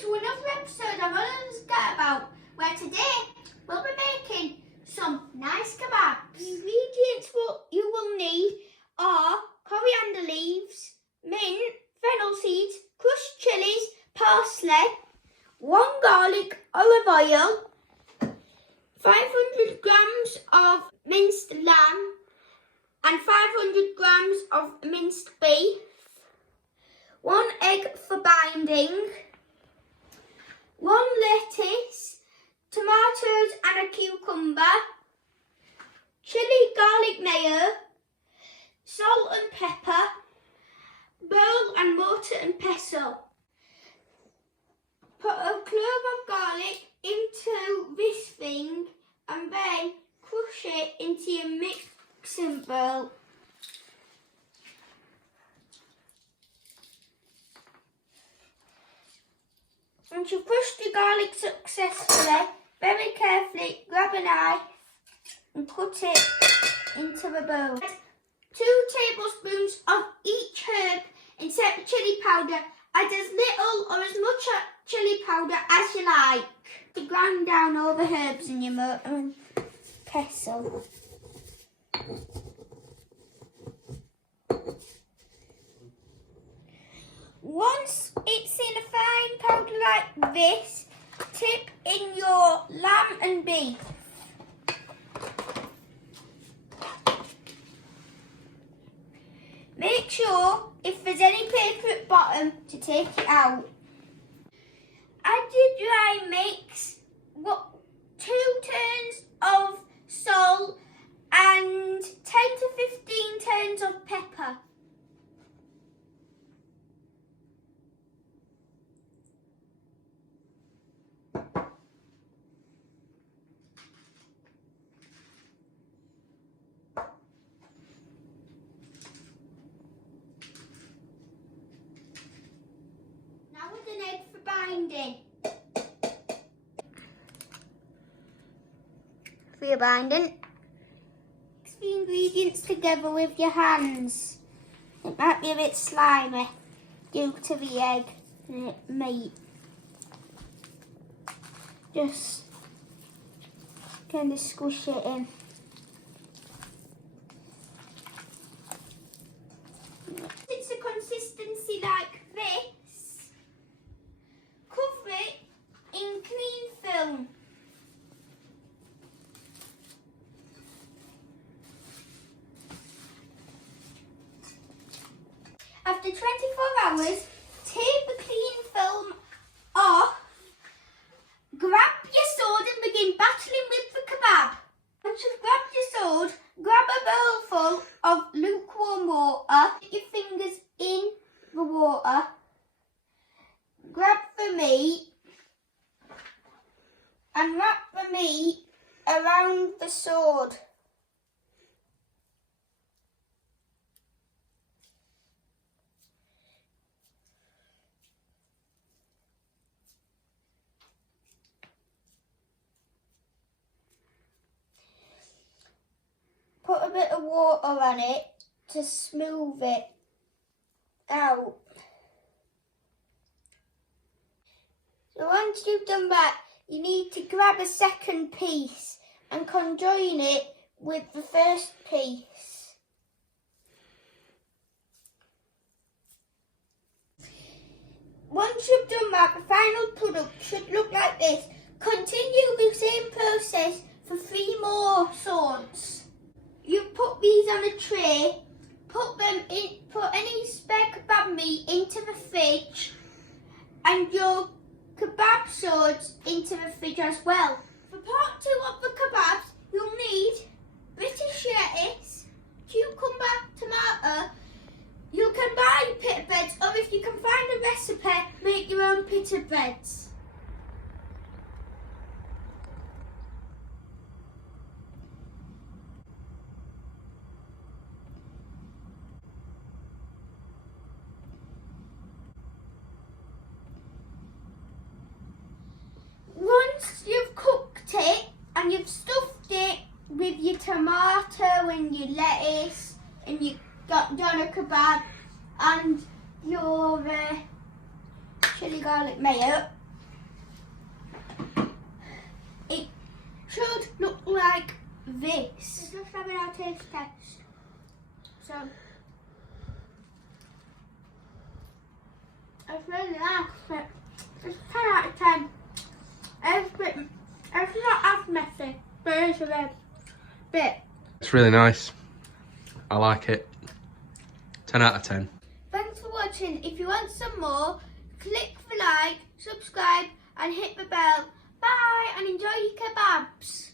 to another episode of Untitled Chapter, where today we'll be making some nice kebabs. The ingredients you will need are coriander leaves, mint, fennel seeds, crushed chilies, parsley, 1 garlic, olive oil, 500 grams of minced lamb and 500 grams of minced beef, 1 egg for binding, 1 lettuce, tomatoes and a cucumber, chilli garlic mayo, salt and pepper, bowl and mortar and pestle. Put a clove of garlic into this thing and then crush it into your mixing bowl. Once you've crushed the garlic successfully, very carefully grab a knife and put it into the bowl. Add 2 tablespoons of each herb except the chilli powder. Add as little or as much chilli powder as you like to grind down all the herbs in your mortar and pestle. Once it's in a fine powder like this, tip in your lamb and beef. Make sure if there's any paper at bottom to take it out. Add your dry mix, 2 turns of salt and 10 to 15 turns of pepper. An egg for binding. For your binding, mix the ingredients together with your hands. It might be a bit slimy due to the egg and meat. Just kind of squish it in. It's a consistency like this. Cover it in cling film. After 24 hours, take the cling film off, grab your sword and begin battling with the kebab. Once you've grabbed your sword, grab a bowl full of lukewarm water, put your fingers in the water, grab the meat and wrap the meat around the sword. Put a bit of water on it to smooth it out. So once you've done that, you need to grab a second piece and conjoin it with the first piece. Once you've done that, the final product should look like this. Continue the same process for 3 more swords. You put these on a tray, put any spare kebab meat into the fridge and your kebab swords into the fridge as well. For part 2 of the kebabs, you'll need British lettuce, cucumber, tomato. You can buy pita breads, or if you can find a recipe, make your own pita breads. Once you've cooked it and you've stuffed it with your tomato and your lettuce and you've got done a kebab and your chilli garlic mayo, should look like this. We're just having our taste test. So, it's really nice. It's 10 out of 10. It's not as messy, but it's a bit. It's really nice. I like it. 10 out of 10. Thanks for watching. If you want some more, click the like, subscribe and hit the bell. Bye and enjoy your kebabs.